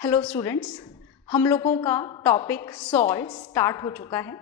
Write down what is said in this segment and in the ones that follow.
Hello students, हम लोगों का टॉपिक सॉल्ट स्टार्ट हो चुका है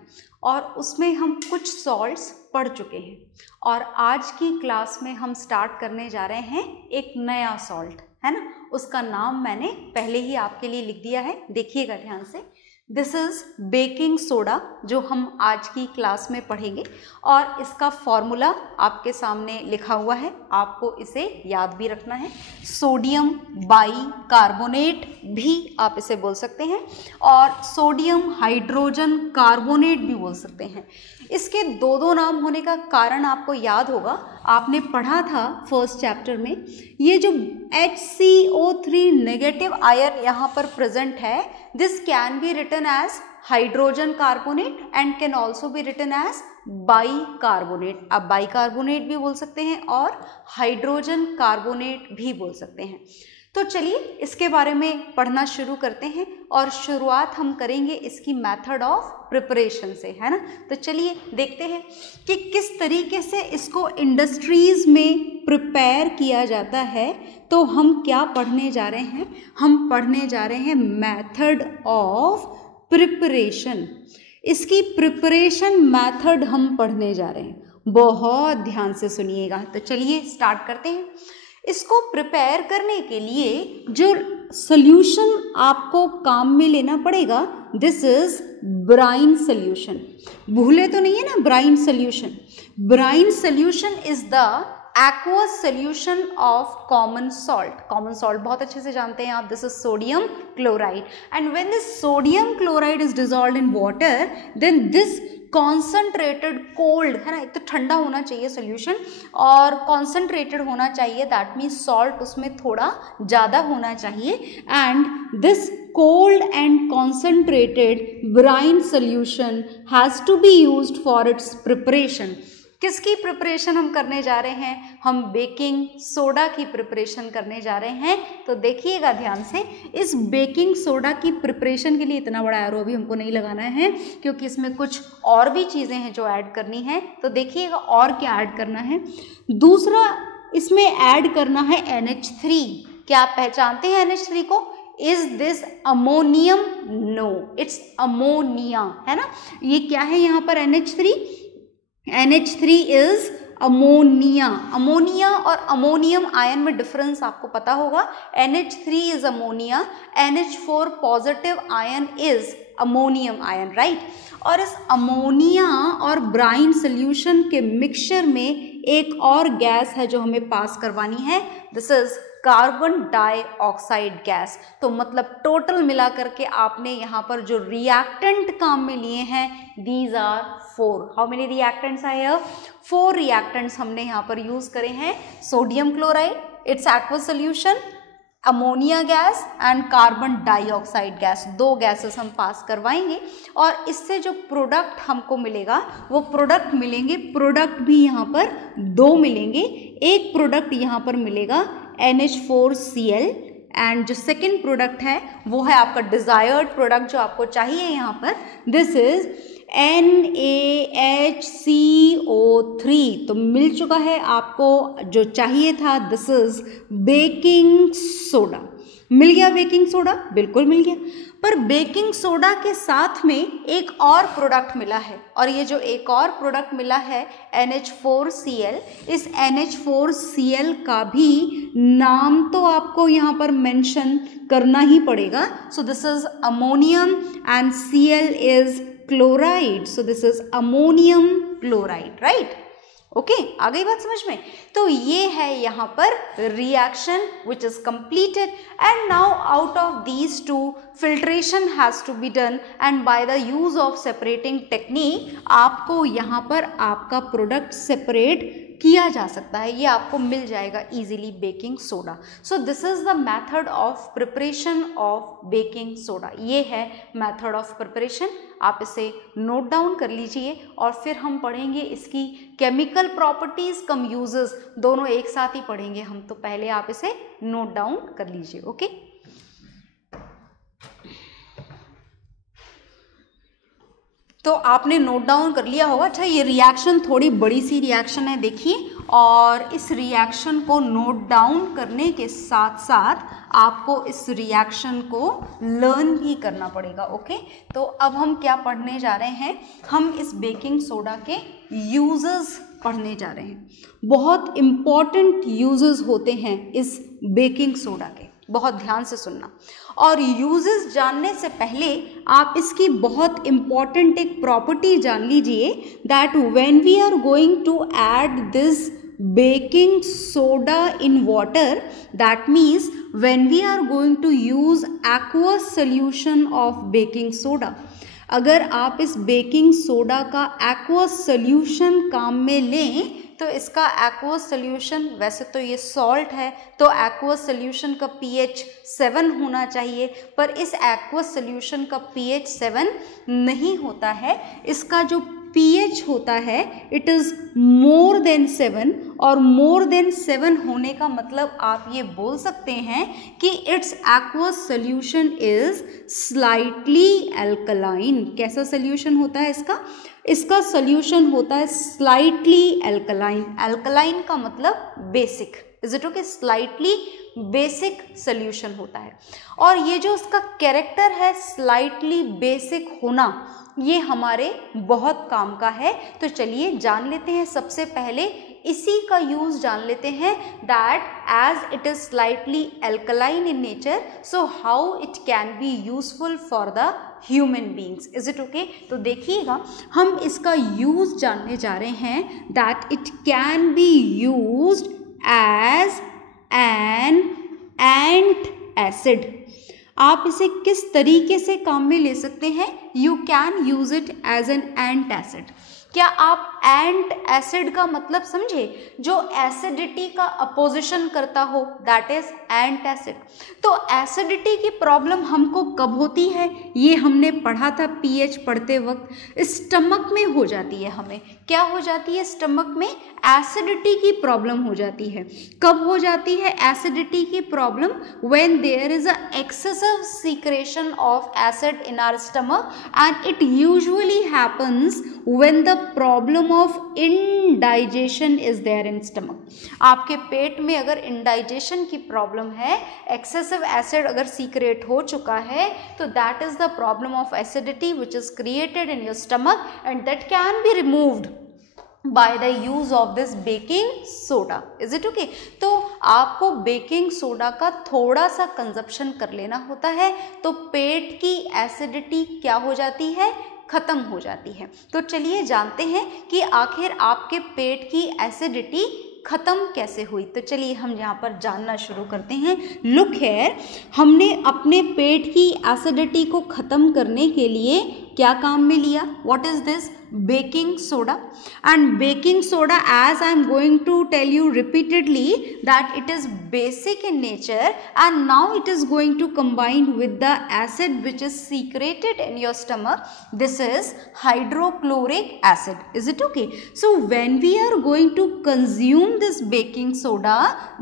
और उसमें हम कुछ सॉल्ट्स पढ़ चुके हैं और आज की क्लास में हम स्टार्ट करने जा रहे हैं एक नया सॉल्ट, है ना। उसका नाम मैंने पहले ही आपके लिए लिख दिया है, देखिएगा ध्यान से। दिस इज़ बेकिंग सोडा, जो हम आज की क्लास में पढ़ेंगे और इसका फॉर्मूला आपके सामने लिखा हुआ है, आपको इसे याद भी रखना है। सोडियम बाइकार्बोनेट भी आप इसे बोल सकते हैं और सोडियम हाइड्रोजन कार्बोनेट भी बोल सकते हैं। इसके दो नाम होने का कारण आपको याद होगा, आपने पढ़ा था फर्स्ट चैप्टर में। ये जो HCO3 नेगेटिव आयन यहाँ पर प्रेजेंट है, this can be written as hydrogen carbonate and can also be written as bicarbonate. आप बाइकार्बोनेट भी बोल सकते हैं और हाइड्रोजन कार्बोनेट भी बोल सकते हैं। तो चलिए इसके बारे में पढ़ना शुरू करते हैं और शुरुआत हम करेंगे इसकी मेथड ऑफ प्रिपरेशन से, है ना। तो चलिए देखते हैं कि किस तरीके से इसको इंडस्ट्रीज में प्रिपेयर किया जाता है। तो हम क्या पढ़ने जा रहे हैं? हम पढ़ने जा रहे हैं मेथड ऑफ प्रिपरेशन। इसकी प्रिपरेशन मेथड हम पढ़ने जा रहे हैं, बहुत ध्यान से सुनिएगा। तो चलिए स्टार्ट करते हैं। इसको प्रिपेयर करने के लिए जो सॉल्यूशन आपको काम में लेना पड़ेगा, दिस इज ब्राइन सॉल्यूशन। भूले तो नहीं है ना brine solution. Brine solution is the aqueous solution of common salt. Common salt बहुत अच्छे से जानते हैं आप, this is sodium chloride. And when this sodium chloride is dissolved in water, then this concentrated cold, है ना, एक तो ठंडा होना चाहिए solution और concentrated होना चाहिए, that means salt उसमें थोड़ा ज़्यादा होना चाहिए, and this cold and concentrated brine solution has to be used for its preparation. किसकी प्रिपरेशन हम करने जा रहे हैं? हम बेकिंग सोडा की प्रिपरेशन करने जा रहे हैं। तो देखिएगा ध्यान से, इस बेकिंग सोडा की प्रिपरेशन के लिए इतना बड़ा एरो अभी हमको नहीं लगाना है, क्योंकि इसमें कुछ और भी चीज़ें हैं जो ऐड करनी है। तो देखिएगा और क्या ऐड करना है। दूसरा इसमें ऐड करना है NH3। क्या आप पहचानते हैं NH3 को? Is this ammonium? No, it's ammonia, है ना। ये क्या है यहाँ पर NH3? NH3 is ammonia. Ammonia और अमोनियम आयन में डिफरेंस आपको पता होगा। NH3 is ammonia, NH4 positive ion is ammonium ion, right. और इस अमोनिया और ब्राइन सोल्यूशन के मिक्सचर में एक और गैस है जो हमें पास करवानी है, this is carbon dioxide gas. तो मतलब टोटल मिला करके आपने यहाँ पर जो रिएक्टेंट काम में लिए हैं, these are 4। How many reactants are here? 4 reactants हमने यहाँ पर यूज करे हैं। Sodium chloride, it's aqueous solution, ammonia gas and carbon dioxide gas. 2 gases हम पास करवाएंगे और इससे जो प्रोडक्ट हमको मिलेगा वो प्रोडक्ट मिलेंगे, प्रोडक्ट भी यहाँ पर 2 मिलेंगे। एक प्रोडक्ट यहाँ पर मिलेगा NH4Cl एंड जो सेकेंड प्रोडक्ट है वो है आपका डिजायर्ड प्रोडक्ट जो आपको चाहिए यहाँ पर, दिस इज NaHCO3। तो मिल चुका है आपको जो चाहिए था, दिस इज बेकिंग सोडा। मिल गया बेकिंग सोडा? बिल्कुल मिल गया। पर बेकिंग सोडा के साथ में एक और प्रोडक्ट मिला है और ये जो एक और प्रोडक्ट मिला है NH4Cl, इस NH4Cl का भी नाम तो आपको यहाँ पर मेंशन करना ही पड़ेगा। So this is ammonium and Cl is chloride, so this is ammonium chloride, right. Okay, आ गई बात समझ में? तो ये है यहाँ पर reaction which is completed and now out of these 2 filtration has to be done and by the use of separating technique आपको यहाँ पर आपका प्रोडक्ट सेपरेट किया जा सकता है। ये आपको मिल जाएगा easily, baking soda. So this is the method of preparation of baking soda. ये है मेथड ऑफ प्रिपरेशन, आप इसे नोट डाउन कर लीजिए और फिर हम पढ़ेंगे इसकी केमिकल प्रॉपर्टीज कम यूजेस, दोनों एक साथ ही पढ़ेंगे हम। तो पहले आप इसे नोट डाउन कर लीजिए, ओके। तो आपने नोट डाउन कर लिया होगा। अच्छा, ये रिएक्शन थोड़ी बड़ी सी रिएक्शन है, देखिए, और इस रिएक्शन को नोट डाउन करने के साथ साथ आपको इस रिएक्शन को लर्न भी करना पड़ेगा। ओके, तो अब हम क्या पढ़ने जा रहे हैं, हम इस बेकिंग सोडा के यूजेस पढ़ने जा रहे हैं। बहुत इम्पॉर्टेंट यूजेस होते हैं इस बेकिंग सोडा के, बहुत ध्यान से सुनना। और यूजेस जानने से पहले आप इसकी बहुत इम्पॉर्टेंट एक प्रॉपर्टी जान लीजिए, that when we are going to add this baking soda in water, that means when we are going to use aqueous solution of baking soda, अगर आप इस बेकिंग सोडा का एक्वस सोल्यूशन काम में लें तो इसका एक्वस सोल्यूशन, वैसे तो ये सॉल्ट है तो एक्वस सोल्यूशन का pH 7 होना चाहिए, पर इस एक्वस सोल्यूशन का pH 7 नहीं होता है, इसका जो pH होता है इट इज़ मोर देन 7, और मोर देन 7 होने का मतलब आप ये बोल सकते हैं कि it's aqueous solution is slightly alkaline. कैसा सोल्यूशन होता है इसका? इसका सोल्यूशन होता है स्लाइटली एल्कलाइन। एल्कलाइन का मतलब basic, is it okay? Slightly basic solution होता है। और ये जो उसका कैरेक्टर है स्लाइटली बेसिक होना, ये हमारे बहुत काम का है। तो चलिए जान लेते हैं, सबसे पहले इसी का यूज जान लेते हैं, that as it is slightly alkaline in nature, so how it can be useful for the human beings. Is it okay? तो देखिएगा, हम इसका यूज जानने जा रहे हैं, that it can be used as an antacid. आप इसे किस तरीके से काम में ले सकते हैं? You can use it as an antacid. क्या आप एंट एसिड का मतलब समझे? जो एसिडिटी का अपोजिशन करता हो, दैट इज एंट एसिड। तो एसिडिटी की प्रॉब्लम हमको कब होती है? ये हमने पढ़ा था पीएच पढ़ते वक्त। स्टमक में हो जाती है, हमें क्या हो जाती है? स्टमक में एसिडिटी की प्रॉब्लम हो जाती है। कब हो जाती है एसिडिटी की problem? When there is a excessive secretion of acid in our stomach, and it usually happens when the problem of indigestion is there in stomach. आपके पेट में अगर इंडाइजेशन की प्रॉब्लम है, एक्सेसिव एसिड अगर सीक्रेट हो चुका है, तो that is the problem of acidity which is created in your stomach, and that can be removed by the use of this baking soda. Is it okay? तो आपको baking soda का थोड़ा सा कंजप्शन कर लेना होता है, तो पेट की एसिडिटी क्या हो जाती है? खत्म हो जाती है। तो चलिए जानते हैं कि आखिर आपके पेट की एसिडिटी खत्म कैसे हुई। तो चलिए हम यहाँ पर जानना शुरू करते हैं। लुक हियर, हमने अपने पेट की एसिडिटी को खत्म करने के लिए क्या काम में लिया? What is this? baking soda. And baking soda, as I am going to tell you repeatedly, that it is basic in nature, and now it is going to combine with the acid which is secreted in your stomach. This is hydrochloric acid. Is it okay? So when we are going to consume this baking soda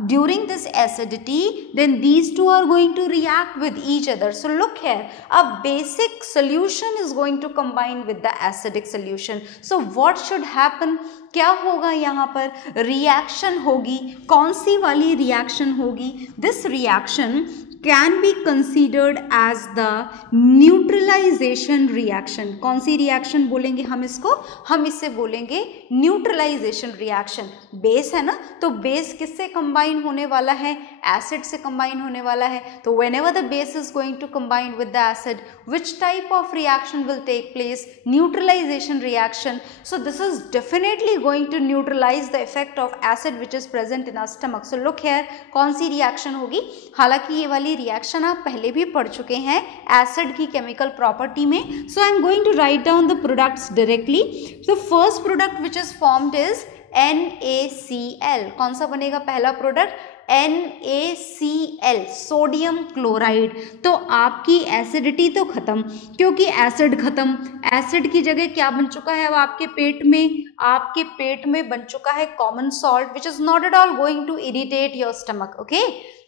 during this acidity, then these two are going to react with each other. So look here, a basic solution is going to combine with the acidic solution. So what should happen? क्या होगा यहाँ पर? Reaction होगी। कौन सी वाली reaction होगी? This reaction can be considered as the neutralisation reaction. कौन सी रिएक्शन बोलेंगे हम इसको? हम इससे बोलेंगे न्यूट्रलाइजेशन रिएक्शन। बेस है ना, तो बेस किससे कंबाइन होने वाला है? एसिड से कंबाइन होने वाला है। तो whenever the base is going to combine with the acid, which type of reaction will take place? Neutralisation reaction. So this is definitely going to neutralize the effect of acid which is present in our stomach. So look here, कौन सी reaction होगी? हालांकि ये वाली reaction आप पहले भी पढ़ चुके हैं एसिड की केमिकल प्रॉपर्टी में. So I am going to write down the products directly. The first product which is formed is NaCl. कौन सा बनेगा पहला प्रोडक्ट? NaCl, sodium chloride. तो आपकी एसिडिटी तो खत्म, क्योंकि एसिड खत्म, एसिड की जगह क्या बन चुका है अब आपके पेट में? आपके पेट में बन चुका है common salt which is not at all going to irritate your stomach. Okay,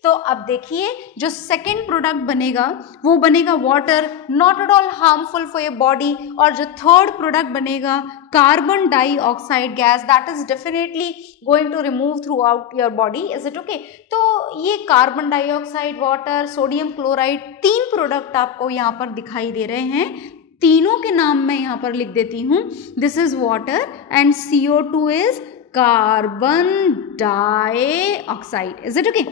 तो अब देखिए जो सेकेंड प्रोडक्ट बनेगा वो बनेगा water, not at all harmful for your body. और जो थर्ड प्रोडक्ट बनेगा carbon dioxide gas, that is definitely going to remove throughout your body. Is it okay? तो ये carbon dioxide, water, sodium chloride, 3 product आपको यहाँ पर दिखाई दे रहे हैं। तीनों के नाम मैं यहाँ पर लिख देती हूँ। This is water and CO2 is carbon dioxide. Is it okay?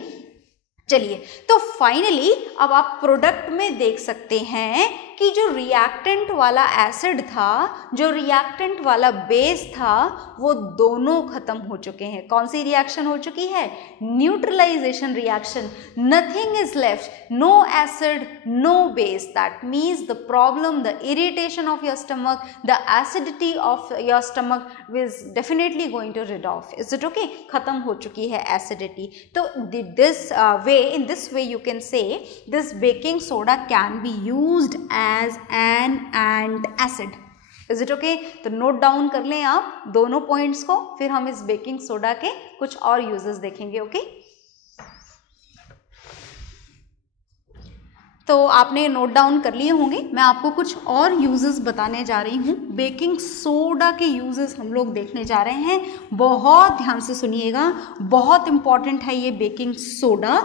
चलिए, तो फाइनली अब आप प्रोडक्ट में देख सकते हैं कि जो रिएक्टेंट वाला एसिड था, जो रिएक्टेंट वाला बेस था, वो दोनों खत्म हो चुके हैं। कौन सी रिएक्शन हो चुकी है? Neutralization reaction. Nothing is left, no acid, no base. That means the problem, the irritation of your stomach, the acidity of your stomach is definitely going to rid of. Is it okay? खत्म हो चुकी है acidity. तो this in this way you can say this baking soda can be used as an antacid. Is it okay? तो note down कर लें आप दोनों पॉइंट्स को, फिर हम इस बेकिंग सोडा के कुछ और यूजेस देखेंगे। ओके, तो आपने नोट डाउन कर लिए होंगे। मैं आपको कुछ और यूजेस बताने जा रही हूँ। बेकिंग सोडा के यूजेस हम लोग देखने जा रहे हैं। बहुत ध्यान से सुनिएगा, बहुत इम्पॉर्टेंट है ये बेकिंग सोडा।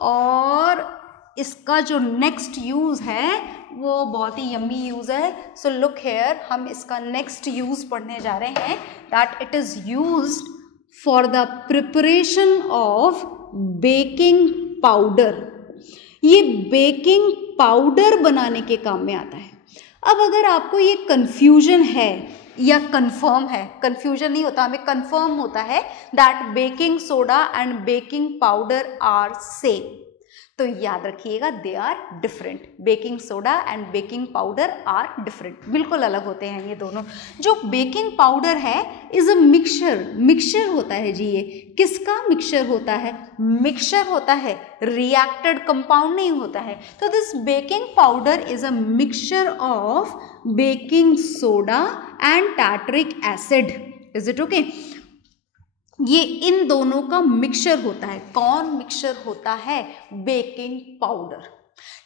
और इसका जो नेक्स्ट यूज़ है वो बहुत ही यम्मी यूज़ है। सो लुक हेयर, हम इसका नेक्स्ट यूज़ पढ़ने जा रहे हैं। That it is used for the preparation of baking powder. ये बेकिंग पाउडर बनाने के काम में आता है। अब अगर आपको ये कंफ्यूजन है या कंफर्म है, कंफ्यूजन नहीं होता, हमें कंफर्म होता है that baking soda and baking powder are same, तो याद रखिएगा they are different. Baking soda and baking powder are different, बिल्कुल अलग होते हैं ये दोनों। जो बेकिंग पाउडर है इज अ मिक्सचर होता है जी। ये किसका मिक्सचर होता है? मिक्सचर होता है, रिएक्टेड कंपाउंड नहीं होता है। तो this baking powder is a mixture of baking soda and tartaric acid. Is it okay? ये इन दोनों का मिक्सचर होता है। कौन मिक्सचर होता है? Baking powder.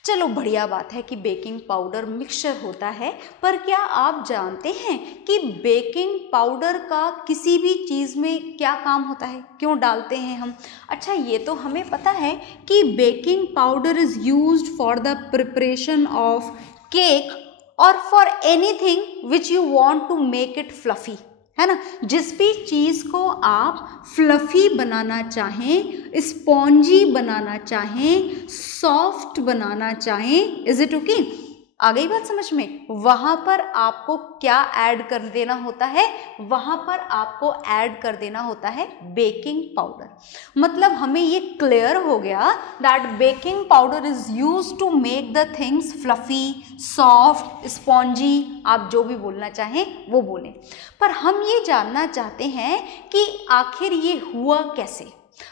चलो बढ़िया बात है कि बेकिंग पाउडर मिक्सचर होता है, पर क्या आप जानते हैं कि बेकिंग पाउडर का किसी भी चीज़ में क्या काम होता है, क्यों डालते हैं हम? अच्छा, ये तो हमें पता है कि baking powder is used for the preparation of cake और for anything which you want to make it fluffy, है ना। जिस भी चीज़ को आप फ्लफी बनाना चाहें, स्पॉन्जी बनाना चाहें, सॉफ्ट बनाना चाहें, इज इट ओके? आ गई बात समझ में? वहाँ पर आपको क्या ऐड कर देना होता है? वहाँ पर आपको ऐड कर देना होता है बेकिंग पाउडर। मतलब हमें ये क्लियर हो गया that baking powder is used to make the things fluffy, soft, spongy, आप जो भी बोलना चाहें वो बोलें। पर हम ये जानना चाहते हैं कि आखिर ये हुआ कैसे?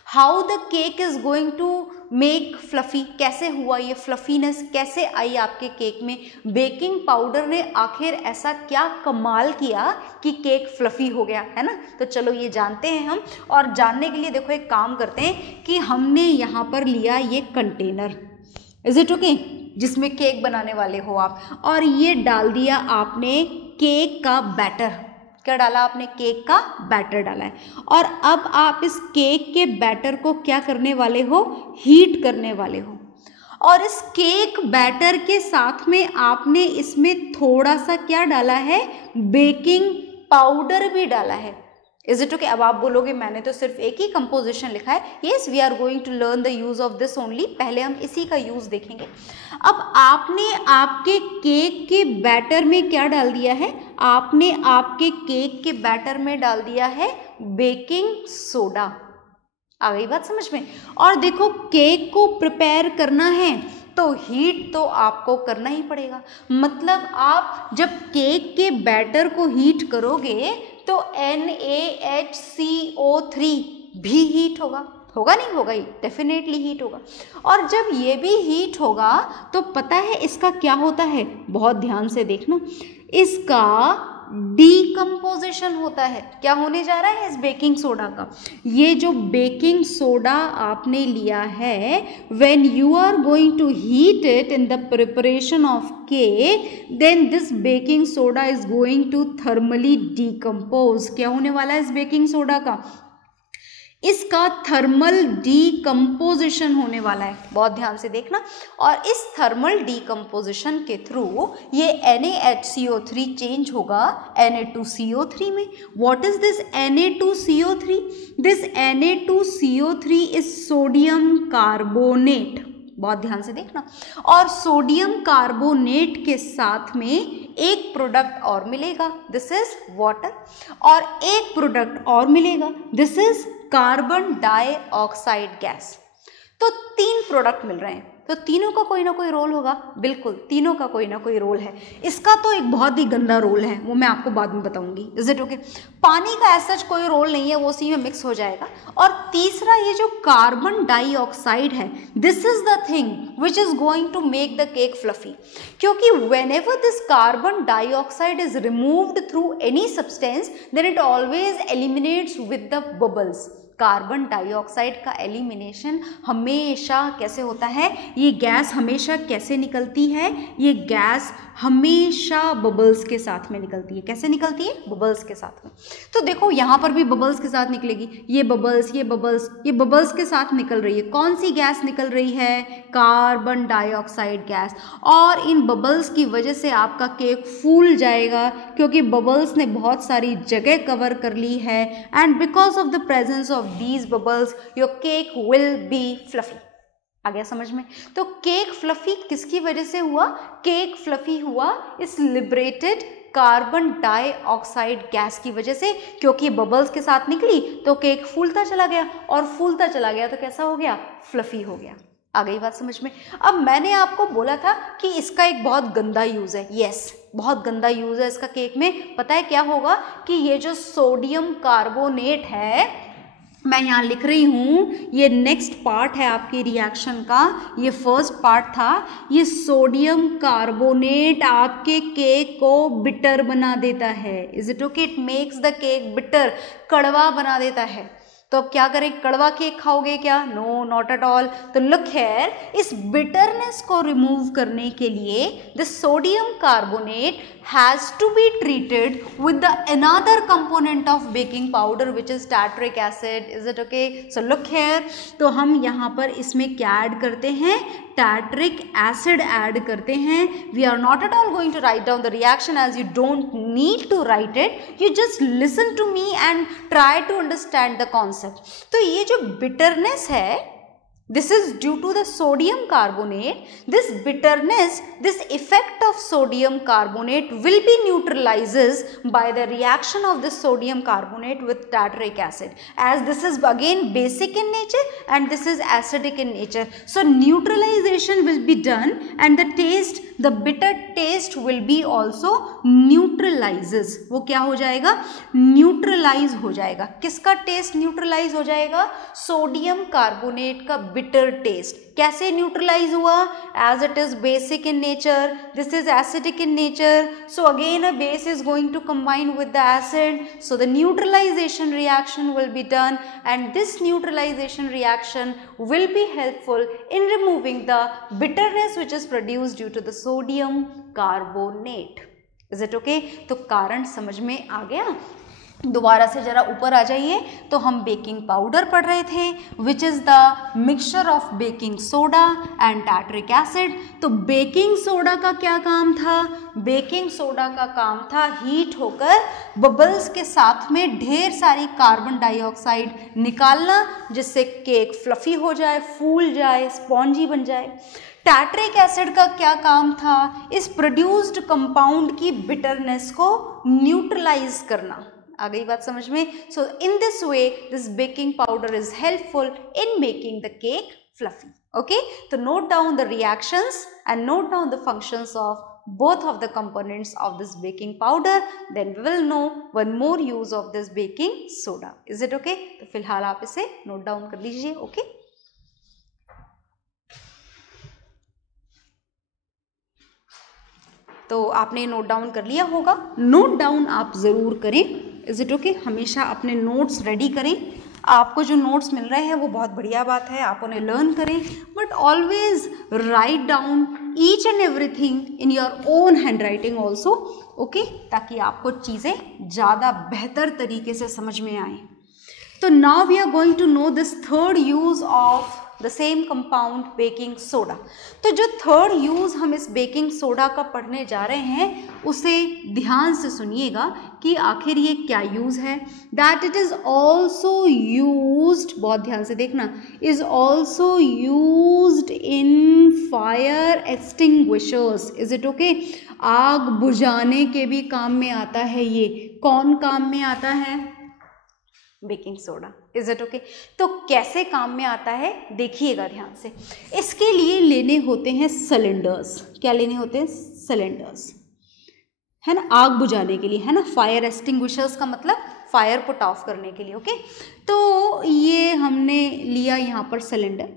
How the cake is going to make fluffy, कैसे हुआ ये फ्लफीनेस, कैसे आई आपके केक में? बेकिंग पाउडर ने आखिर ऐसा क्या कमाल किया कि केक फ्लफी हो गया, है ना। तो चलो ये जानते हैं हम। और जानने के लिए देखो एक काम करते हैं कि हमने यहाँ पर लिया ये कंटेनर, इज इट ओके, जिसमें केक बनाने वाले हो आप, और ये डाल दिया आपने केक का बैटर। क्या डाला आपने? केक का बैटर डाला है। और अब आप इस केक के बैटर को क्या करने वाले हो? हीट करने वाले हो। और इस केक बैटर के साथ में आपने इसमें थोड़ा सा क्या डाला है? बेकिंग पाउडर भी डाला है। Is it okay? अब आप बोलोगे मैंने तो सिर्फ एक ही कंपोजिशन लिखा है। Yes, we are going to learn the use of this only. पहले हम इसी का यूज देखेंगे। अब आपने आपके केक के बैटर में क्या डाल दिया है? आपने आपके केक के बैटर में डाल दिया है बेकिंग सोडा। आ गई बात समझ में? और देखो, केक को प्रिपेयर करना है तो हीट तो आपको करना ही पड़ेगा। मतलब आप जब केक के बैटर को हीट करोगे तो NaHCO3 भी हीट होगा, होगा नहीं होगा? डेफिनेटली हीट होगा। और जब ये भी हीट होगा तो पता है इसका क्या होता है? बहुत ध्यान से देखना, इसका डीकम्पोजिशन होता है। क्या होने जा रहा है इस बेकिंग सोडा का? ये जो बेकिंग सोडा आपने लिया है, when you are going to heat it in the preparation of cake, then this baking soda is going to thermally decompose. क्या होने वाला है इस बेकिंग सोडा का? इसका थर्मल डीकम्पोजिशन होने वाला है। बहुत ध्यान से देखना। और इस थर्मल डीकम्पोजिशन के थ्रू ये NaHCO3 चेंज होगा Na2CO3 में। What is this Na2CO3? This Na2CO3 is sodium carbonate. बहुत ध्यान से देखना। और सोडियम कार्बोनेट के साथ में एक प्रोडक्ट और मिलेगा, दिस इज वाटर। और एक प्रोडक्ट और मिलेगा, this is carbon dioxide gas. तो 3 प्रोडक्ट मिल रहे हैं। तो तीनों का कोई ना कोई रोल होगा, बिल्कुल तीनों का कोई ना कोई रोल है। इसका तो एक बहुत ही गंदा रोल है, वो मैं आपको बाद में बताऊंगी। Is it okay? पानी का ऐसा कोई रोल नहीं है, वो उसी में मिक्स हो जाएगा। और तीसरा ये जो कार्बन डाइऑक्साइड है, this is the thing which is going to make the cake fluffy. क्योंकि whenever this carbon dioxide is removed through any substance, then it always eliminates with the bubbles. Carbon dioxide का elimination हमेशा कैसे होता है? ये gas हमेशा कैसे निकलती है? ये गैस हमेशा बबल्स के साथ में निकलती है। कैसे निकलती है? बबल्स के साथ में। तो देखो यहाँ पर भी बबल्स के साथ निकलेगी। ये बबल्स, ये बबल्स, ये बबल्स के साथ निकल रही है। कौन सी गैस निकल रही है? Carbon dioxide gas. और इन बबल्स की वजह से आपका केक फूल जाएगा, क्योंकि बबल्स ने बहुत सारी जगह कवर कर ली है। And because of the presence of these bubbles your cake will be fluffy। आ गया समझ में? तो केक फ्लफी किसकी वजह से हुआ? केक फ्लफी हुआ इस लिबरेटेड कार्बन डाइऑक्साइड गैस की वजह से, क्योंकि बबल्स के साथ निकली तो केक फूलता चला गया, और फूलता चला गया तो कैसा हो गया? फ्लफी हो गया। आ गई बात समझ में? अब मैंने आपको बोला था कि इसका एक बहुत गंदा यूज है। यस, बहुत गंदा यूज है इसका केक में। पता है क्या होगा? कि ये जो सोडियम कार्बोनेट है, मैं यहाँ लिख रही हूँ, ये नेक्स्ट पार्ट है आपके रिएक्शन का। ये फर्स्ट पार्ट था। ये सोडियम कार्बोनेट आपके केक को बिटर बना देता है। Is it okay? It makes the cake bitter, कड़वा बना देता है। तो अब क्या करें? कड़वा केक खाओगे क्या? No, not at all. तो लुक हियर, इस बिटरनेस को रिमूव करने के लिए the sodium carbonate has to be treated with the another component of baking powder which is tartaric acid। is it okay? so look here, तो हम यहाँ पर इसमें क्या ऐड करते हैं? tartaric acid ऐड करते हैं। we are not at all going to write down the reaction as you don't need to write it, you just listen to me and try to understand the concept। तो ये जो bitterness है, this is due to the sodium carbonate. This bitterness, this effect of sodium carbonate will be neutralizes by the reaction of this sodium carbonate with tartaric acid, as this is again basic in nature and this is acidic in nature. So neutralization will be done and the taste, the bitter taste will be also neutralizes। वो क्या हो जाएगा? Neutralise हो जाएगा। किसका test neutralize हो जाएगा? Sodium carbonate का बिटर टेस्ट। कैसे न्यूट्रलाइज हुआ? As it is basic in nature, this is acidic in nature, so again a base is going to combine with the acid, so the neutralisation reaction will be done and this neutralization reaction will be helpful in removing the bitterness which is produced due to the sodium carbonate। is it okay? तो कारण समझ में आ गया? दोबारा से जरा ऊपर आ जाइए। तो हम बेकिंग पाउडर पढ़ रहे थे, which is the mixture of baking soda and tartaric acid. तो बेकिंग सोडा का क्या काम था? बेकिंग सोडा का काम था हीट होकर बबल्स के साथ में ढेर सारी कार्बन डाइऑक्साइड निकालना, जिससे केक फ्लफी हो जाए, फूल जाए, स्पॉन्जी बन जाए। टार्टरिक एसिड का क्या काम था? इस प्रोड्यूस्ड कंपाउंड की बिटरनेस को न्यूट्रलाइज करना। आ गई बात समझ में? So in this way this baking powder is helpful in making the cake fluffy. Okay, तो note down the reactions and note down the functions of both of the components of this baking powder, then we will know one more use of this baking soda। is it okay? तो फिलहाल आप इसे note down कर लीजिए। Okay, तो आपने note down कर लिया होगा। नोट डाउन आप ज़रूर करें, इज़ इट ओके? हमेशा अपने नोट्स रेडी करें। आपको जो नोट्स मिल रहे हैं वो बहुत बढ़िया बात है, आप उन्हें लर्न करें, but always write down each and everything in your own hand writing also, okay, ताकि आपको चीज़ें ज़्यादा बेहतर तरीके से समझ में आए। तो now we are going to know this third use of the same compound baking soda. तो जो थर्ड यूज हम इस बेकिंग सोडा का पढ़ने जा रहे हैं उसे ध्यान से सुनिएगा कि आखिर ये क्या यूज है। That it is also used, बहुत ध्यान से देखना, is also used in fire extinguishers. Is it okay? आग बुझाने के भी काम में आता है ये। कौन काम में आता है? Baking soda. Is it okay? तो कैसे काम में आता है देखिएगा ध्यान से। इसके लिए लेने होते हैं सिलेंडर्स। क्या लेने होते हैं? सिलेंडर्स, है ना, आग बुझाने के लिए, है ना। फायर एक्सटिंग्विशर्स का मतलब फायर पुट ऑफ करने के लिए, ओके। तो ये हमने लिया यहाँ पर सिलेंडर।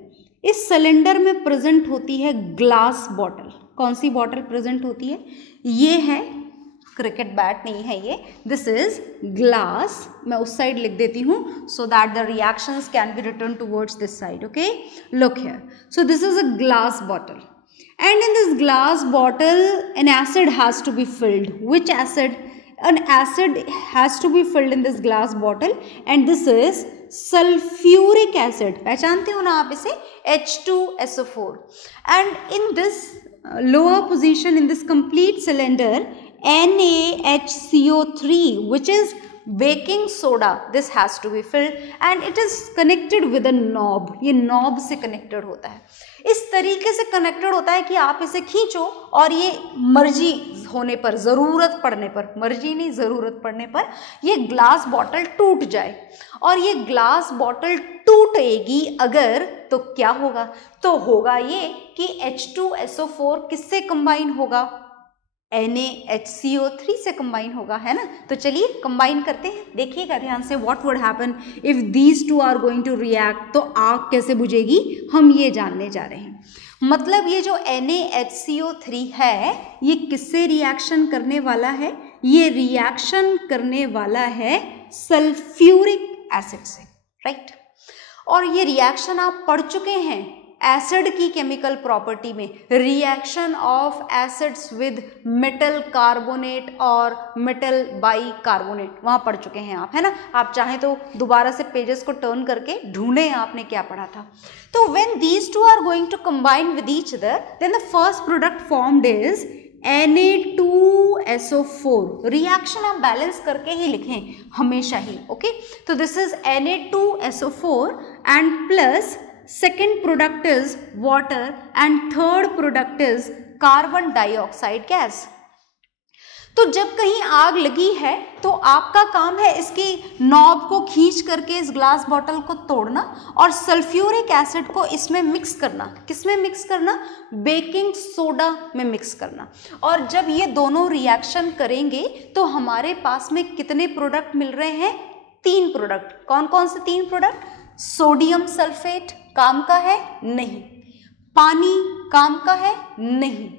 इस सिलेंडर में प्रेजेंट होती है ग्लास बॉटल। कौन सी बॉटल प्रेजेंट होती है? ये है, क्रिकेट बैट नहीं है ये, दिस इज ग्लास। मैं उस साइड लिख देती हूँ so that the reactions can be return towards this side, okay. Look here, so this is a glass bottle and in this glass bottle an acid has to be filled. Which acid? An acid has to be filled in this glass bottle and this is sulfuric acid. पहचानते हो ना आप इसे? H2SO4. And in this lower position in this complete cylinder NaHCO3 which is baking soda, this has to be filled and it is connected with a knob. ये knob से connected होता है, इस तरीके से कनेक्टेड होता है कि आप इसे खींचो और ये मर्जी होने पर, ज़रूरत पड़ने पर, मर्जी नहीं ज़रूरत पड़ने पर ये ग्लास बॉटल टूट जाए। और ये ग्लास बॉटल टूटेगी अगर, तो क्या होगा? तो होगा ये कि H2SO4 किससे कंबाइन होगा? NaHCO3 से कंबाइन होगा, है ना। तो चलिए कंबाइन करते हैं, देखिएगा ध्यान से। What would happen if these two are going to react? तो आग कैसे बुझेगी हम ये जानने जा रहे हैं। मतलब ये जो NaHCO3 है ये किससे रिएक्शन करने वाला है? ये रिएक्शन करने वाला है सल्फ्यूरिक एसिड से, राइट। और ये रिएक्शन आप पढ़ चुके हैं एसिड की केमिकल प्रॉपर्टी में, reaction of acids with metal carbonate और मेटल बाइकार्बोनेट, वहाँ पढ़ चुके हैं आप, है ना। आप चाहें तो दोबारा से पेजेस को टर्न करके ढूंढें आपने क्या पढ़ा था। तो when these two are going to combine with each other then the first product formed is Na2SO4। Reaction आप बैलेंस करके ही लिखें हमेशा ही, ओके। तो this is Na2SO4 and plus second product is water and third product is carbon dioxide gas। तो जब कहीं आग लगी है तो आपका काम है इसकी नॉब को खींच करके इस ग्लास बॉटल को तोड़ना और सल्फ्यूरिक एसिड को इसमें मिक्स करना। किस में मिक्स करना? बेकिंग सोडा में मिक्स करना। और जब ये दोनों रिएक्शन करेंगे तो हमारे पास में कितने प्रोडक्ट मिल रहे हैं? 3 प्रोडक्ट। कौन कौन से 3 प्रोडक्ट? सोडियम सल्फेट काम का है? नहीं। पानी काम का है? नहीं।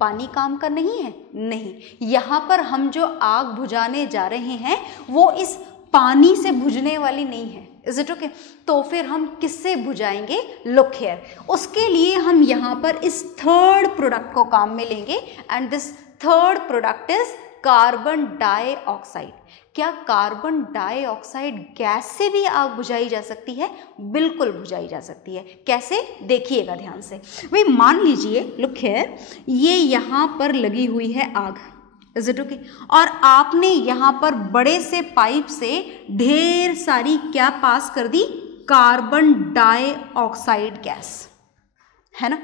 पानी काम का नहीं है? नहीं। यहाँ पर हम जो आग बुझाने जा रहे हैं वो इस पानी से बुझने वाली नहीं है। Is it okay? तो फिर हम किससे बुझाएंगे? लुक हियर, उसके लिए हम यहाँ पर इस थर्ड प्रोडक्ट को काम में लेंगे and this third product is carbon dioxide. क्या कार्बन डाइऑक्साइड गैस से भी आग बुझाई जा सकती है? बिल्कुल बुझाई जा सकती है। कैसे? देखिएगा ध्यान से। भाई मान लीजिए, लुक हियर, ये यहाँ पर लगी हुई है आग, इज इट ओके? और आपने यहाँ पर बड़े से पाइप से ढेर सारी क्या पास कर दी? कार्बन डाइऑक्साइड गैस, है ना।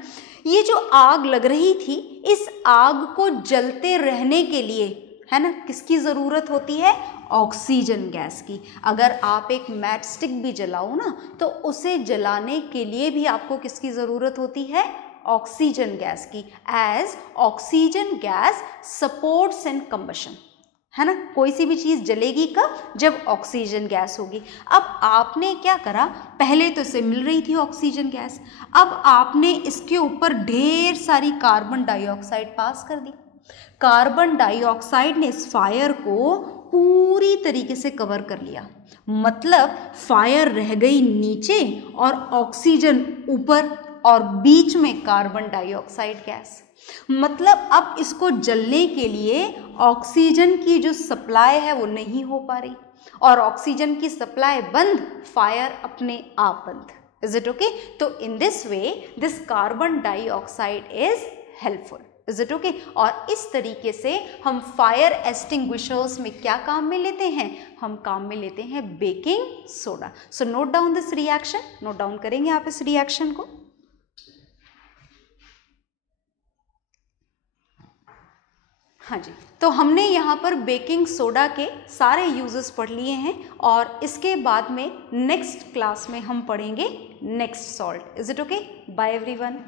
ये जो आग लग रही थी, इस आग को जलते रहने के लिए, है ना, किसकी ज़रूरत होती है? ऑक्सीजन गैस की। अगर आप एक मैच स्टिक भी जलाओ ना तो उसे जलाने के लिए भी आपको किसकी ज़रूरत होती है? ऑक्सीजन गैस की। एज ऑक्सीजन गैस सपोर्ट्स इन कंबशन, है ना। कोई सी भी चीज़ जलेगी कब? जब ऑक्सीजन गैस होगी। अब आपने क्या करा? पहले तो इसे मिल रही थी ऑक्सीजन गैस, अब आपने इसके ऊपर ढेर सारी कार्बन डाइऑक्साइड पास कर दी। कार्बन डाइऑक्साइड ने इस फायर को पूरी तरीके से कवर कर लिया, मतलब फायर रह गई नीचे और ऑक्सीजन ऊपर और बीच में कार्बन डाइऑक्साइड गैस। मतलब अब इसको जलने के लिए ऑक्सीजन की जो सप्लाई है वो नहीं हो पा रही, और ऑक्सीजन की सप्लाई बंद, फायर अपने आप बंद। Is it okay? तो in this way this carbon dioxide is helpful. Is it okay? और इस तरीके से हम फायर एक्सटिंग्विशर्स में क्या काम में लेते हैं? हम काम में लेते हैं baking soda. So note down this reaction, note down करेंगे आप इस रिएक्शन को। हाँ जी, तो हमने यहाँ पर बेकिंग सोडा के सारे यूजेस पढ़ लिए हैं, और इसके बाद में नेक्स्ट क्लास में हम पढ़ेंगे next salt. Is it okay? Bye everyone.